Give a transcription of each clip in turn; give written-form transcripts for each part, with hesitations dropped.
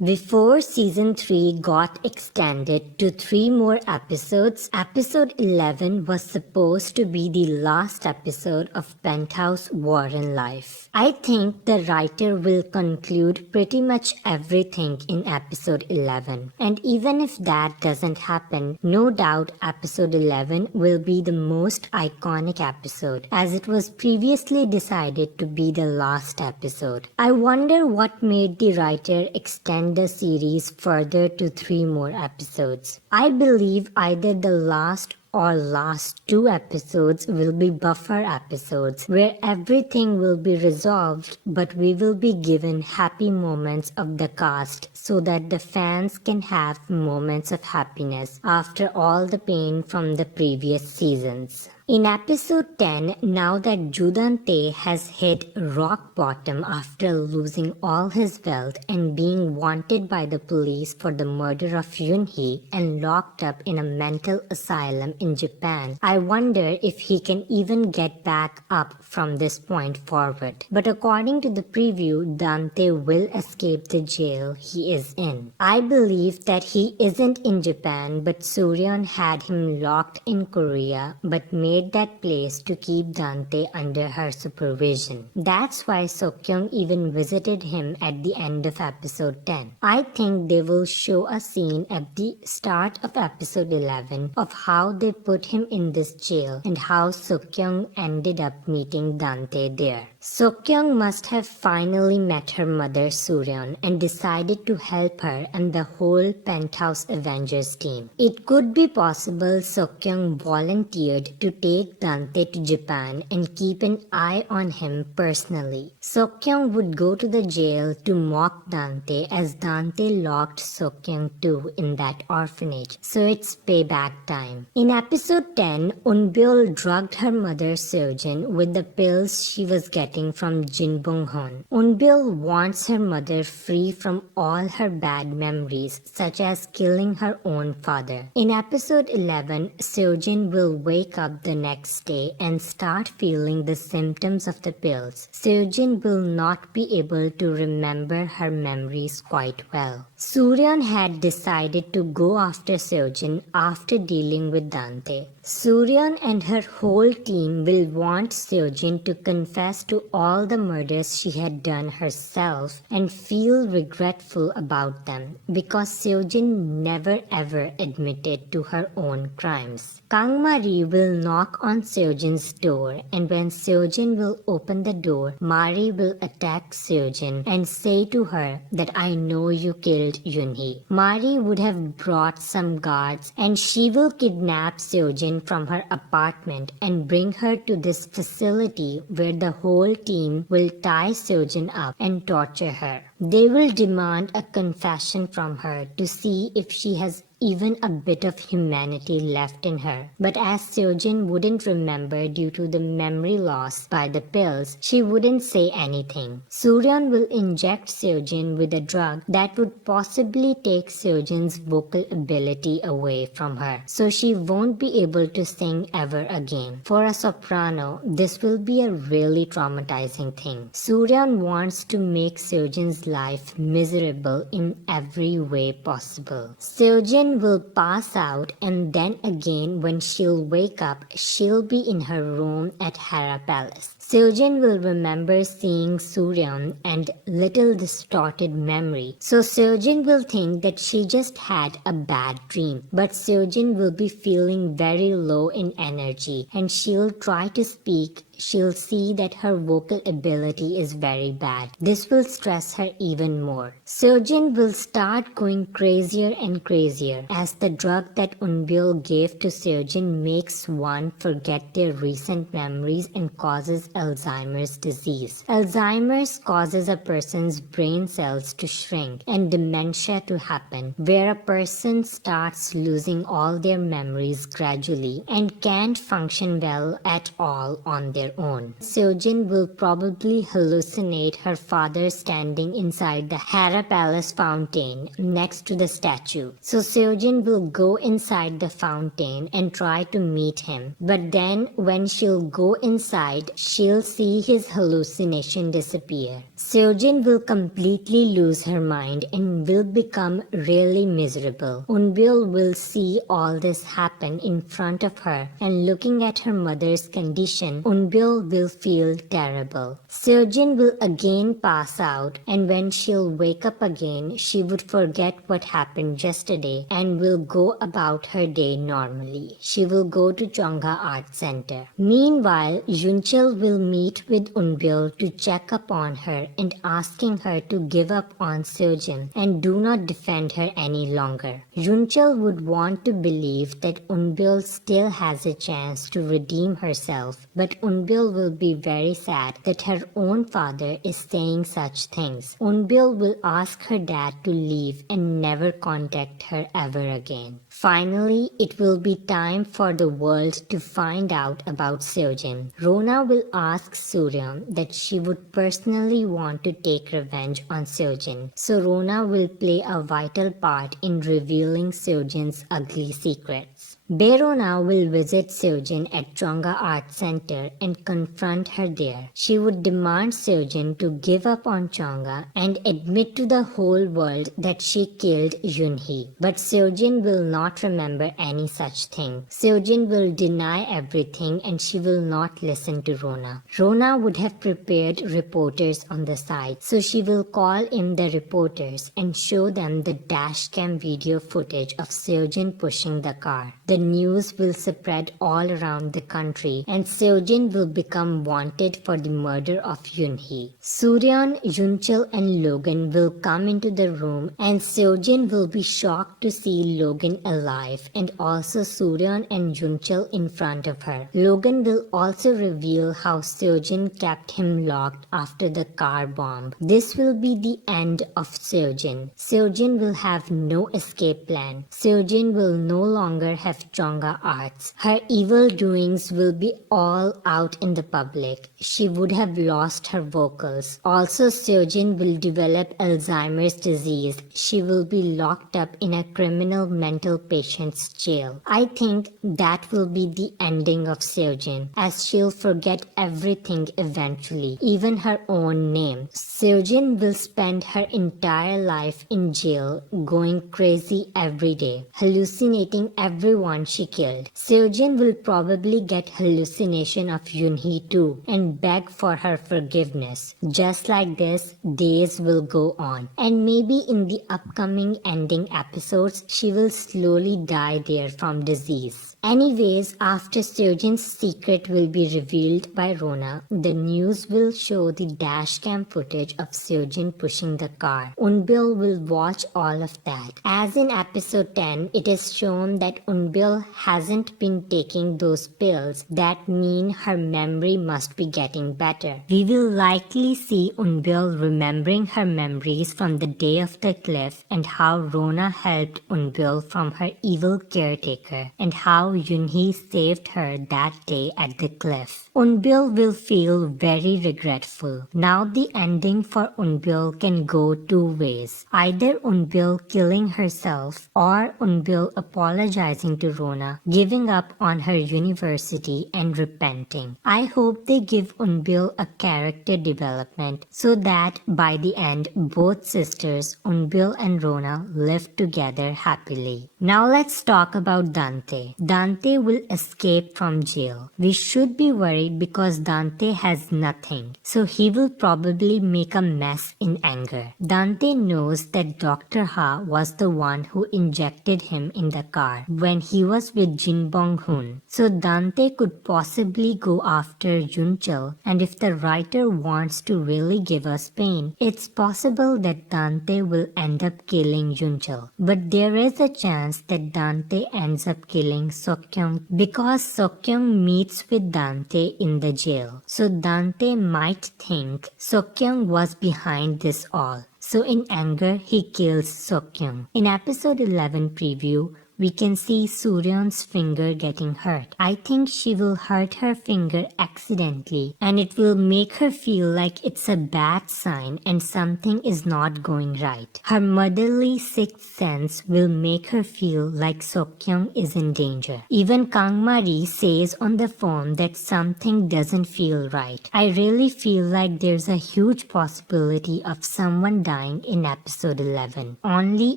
Before season 3 got extended to 3 more episodes, episode 11 was supposed to be the last episode of Penthouse Warren Life. I think the writer will conclude pretty much everything in episode 11. And even if that doesn't happen, no doubt episode 11 will be the most iconic episode, as it was previously decided to be the last episode. I wonder what made the writer extend the series further to 3 more episodes. I believe either the last or last 2 episodes will be buffer episodes where everything will be resolved, but we will be given happy moments of the cast so that the fans can have moments of happiness after all the pain from the previous seasons. In episode 10, now that Judante has hit rock bottom after losing all his wealth and being wanted by the police for the murder of Yunhee and locked up in a mental asylum in Japan, I wonder if he can even get back up from this point forward. But according to the preview, Dante will escape the jail he is in. I believe that he isn't in Japan, but Suryon had him locked in Korea, but made that place to keep Dante under her supervision. That's why Seokyoung even visited him at the end of episode 10. I think they will show a scene at the start of episode 11 of how they put him in this jail and how Seokyoung ended up meeting Dante there. Seokyoung must have finally met her mother Suryon and decided to help her and the whole Penthouse Avengers team. It could be possible Seokyoung volunteered to take Dante to Japan and keep an eye on him personally. Seokyoung would go to the jail to mock Dante as Dante locked Seokyoung too in that orphanage, so it's payback time. In episode 10, Eunbyul drugged her mother Seojin with the pills she was getting from Jin Bong-hun. Eunbyul wants her mother free from all her bad memories, such as killing her own father. In episode 11, Seojin will wake up the next day and start feeling the symptoms of the pills. Seojin will not be able to remember her memories quite well. Suryon had decided to go after Seojin after dealing with Dante. Suryon and her whole team will want Seojin to confess to all the murders she had done herself and feel regretful about them because Seojin never ever admitted to her own crimes. Kang Mari will knock on Seojin's door, and when Seojin will open the door, Mari will attack Seojin and say to her that I know you killed Yunhee. Mari would have brought some guards and she will kidnap Seojin from her apartment and bring her to this facility where the whole team will tie Seojin up and torture her. They will demand a confession from her to see if she has even a bit of humanity left in her. But as Seojin wouldn't remember due to the memory loss by the pills, she wouldn't say anything. Suryon will inject Seojin with a drug that would possibly take Seojin's vocal ability away from her, so she won't be able to sing ever again. For a soprano, this will be a really traumatizing thing. Suryon wants to make Seojin's life miserable in every way possible. Seojin will pass out, and then again when she'll wake up, she'll be in her room at Hara Palace. Seojin will remember seeing Suryon and little distorted memory, so Seojin will think that she just had a bad dream. But Seojin will be feeling very low in energy and she'll try to speak. She'll see that her vocal ability is very bad. This will stress her even more. Seojin will start going crazier and crazier as the drug that Eunbyul gave to Seojin makes one forget their recent memories and causes Alzheimer's disease. Alzheimer's causes a person's brain cells to shrink and dementia to happen, where a person starts losing all their memories gradually and can't function well at all on their own. Seojin will probably hallucinate her father standing inside the Hara Palace fountain next to the statue. So Seojin will go inside the fountain and try to meet him. But then when she'll go inside, she'll she'll see his hallucination disappear. Seojin will completely lose her mind and will become really miserable. Eunbyul will see all this happen in front of her, and looking at her mother's condition, Eunbyul will feel terrible. Seojin will again pass out, and when she'll wake up again, she would forget what happened yesterday and will go about her day normally. She will go to Chongha Art Center. Meanwhile, Yunchil will meet with Eunbyul to check up on her and asking her to give up on Seojin and do not defend her any longer. Yunchil would want to believe that Eunbyul still has a chance to redeem herself, but Eunbyul will be very sad that her own father is saying such things. Eunbyul will ask her dad to leave and never contact her ever again. Finally, it will be time for the world to find out about Seojin. Rona will ask Surya that she would personally want to take revenge on Seojin, so Rona will play a vital part in revealing Seojin's ugly secrets. Baerona will visit Seojin at Chongha Art Center and confront her there. She would demand Seojin to give up on Chongha and admit to the whole world that she killed Yunhee. But Seojin will not remember any such thing. Seojin will deny everything and she will not listen to Rona. Rona would have prepared reporters on the side, so she will call in the reporters and show them the dashcam video footage of Seojin pushing the car. The news will spread all around the country and Seojin will become wanted for the murder of Yunhee. Suryan, Yunchil and Logan will come into the room and Seojin will be shocked to see Logan alive and also Suryan and Yunchil in front of her. Logan will also reveal how Seojin kept him locked after the car bomb. This will be the end of Seojin. Seojin will have no escape plan. Seojin will no longer have Chongha Arts. Her evil doings will be all out in the public. She would have lost her vocals. Also, Seojin will develop Alzheimer's disease. She will be locked up in a criminal mental patient's jail. I think that will be the ending of Seojin, as she'll forget everything eventually, even her own name. Seojin will spend her entire life in jail, going crazy every day, hallucinating everyone she killed. Seojin will probably get hallucination of Yunhee too and beg for her forgiveness. Just like this, days will go on. And maybe in the upcoming ending episodes, she will slowly die there from disease. Anyways, after Seojin's secret will be revealed by Rona, the news will show the dashcam footage of Seojin pushing the car. Eunbyul will watch all of that. As in episode 10, it is shown that Eunbyul hasn't been taking those pills. That mean her memory must be getting better. We will likely see Eunbyul remembering her memories from the day of the cliff and how Rona helped Eunbyul from her evil caretaker and how Yunhee saved her that day at the cliff. Eunbyul will feel very regretful. Now the ending for Eunbyul can go two ways. Either Eunbyul killing herself or Eunbyul apologizing to Rona, giving up on her university and repenting. I hope they give Eunbyul a character development so that by the end both sisters Eunbyul and Rona live together happily. Now let's talk about Dante. Dante will escape from jail. We should be worried because Dante has nothing, so he will probably make a mess in anger. Dante knows that Dr. Ha was the one who injected him in the car when he was with Jin Bong-hoon, so Dante could possibly go after Yunchil, and if the writer wants to really give us pain, it's possible that Dante will end up killing Yunchil. But there is a chance that Dante ends up killing Seokyeong because Seokyeong meets with Dante in the jail. So Dante might think Seokyeong was behind this all. So in anger, he kills Seokyeong. In episode 11 preview, we can see Suryan's finger getting hurt. I think she will hurt her finger accidentally and it will make her feel like it's a bad sign and something is not going right. Her motherly sixth sense will make her feel like Sokyung is in danger. Even Kangmari says on the phone that something doesn't feel right. I really feel like there's a huge possibility of someone dying in episode 11. Only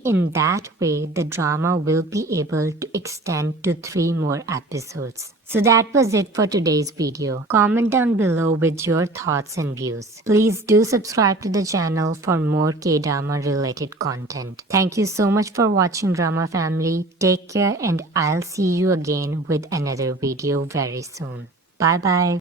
in that way the drama will be able to extend to 3 more episodes. So that was it for today's video. Comment down below with your thoughts and views. Please do subscribe to the channel for more K-drama related content. Thank you so much for watching Drama Family. Take care and I'll see you again with another video very soon. Bye bye.